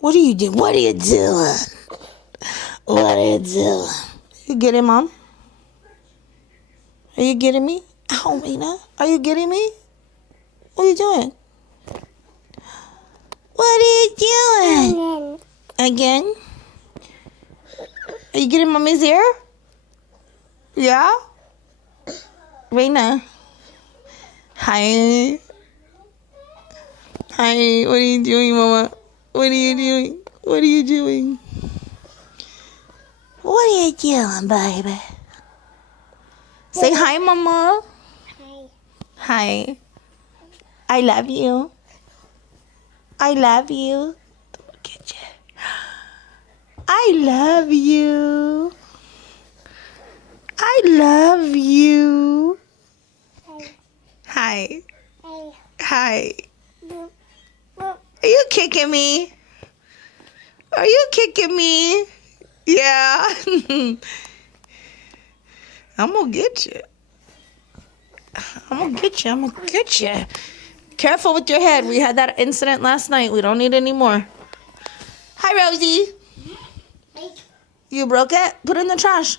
What are you doing? What are you doing? What are you doing? You get it, Mom? Are you getting me? Ow, Mina. Are you getting me? What are you doing? What are you doing? Again? Are you getting Mommy's ear? Yeah? Reina. Hi. Hi. What are you doing, Mama? What are you doing? What are you doing? What are you doing, baby? Say hi, Mama. Hi. Hi. I love you. I love you. Look at you. I love you. I love you. Hi. Hi. Hi. Boop, boop. Are you kicking me? Are you kicking me? Yeah. I'm gonna get you. I'm gonna get you. I'm gonna get you. Careful with your head. We had that incident last night. We don't need any more. Hi, Rosie. Hey. You broke it? Put it in the trash.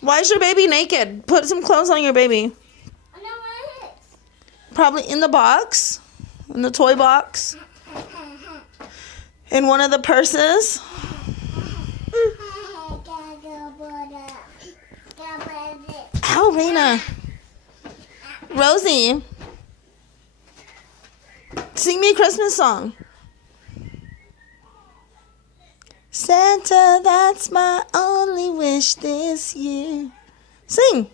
Why is your baby naked? Put some clothes on your baby. I know where it is. Probably in the box. In the toy box. In one of the purses. Ow, Reina. Rosie. Sing me a Christmas song. Santa, that's my only wish this year. Sing.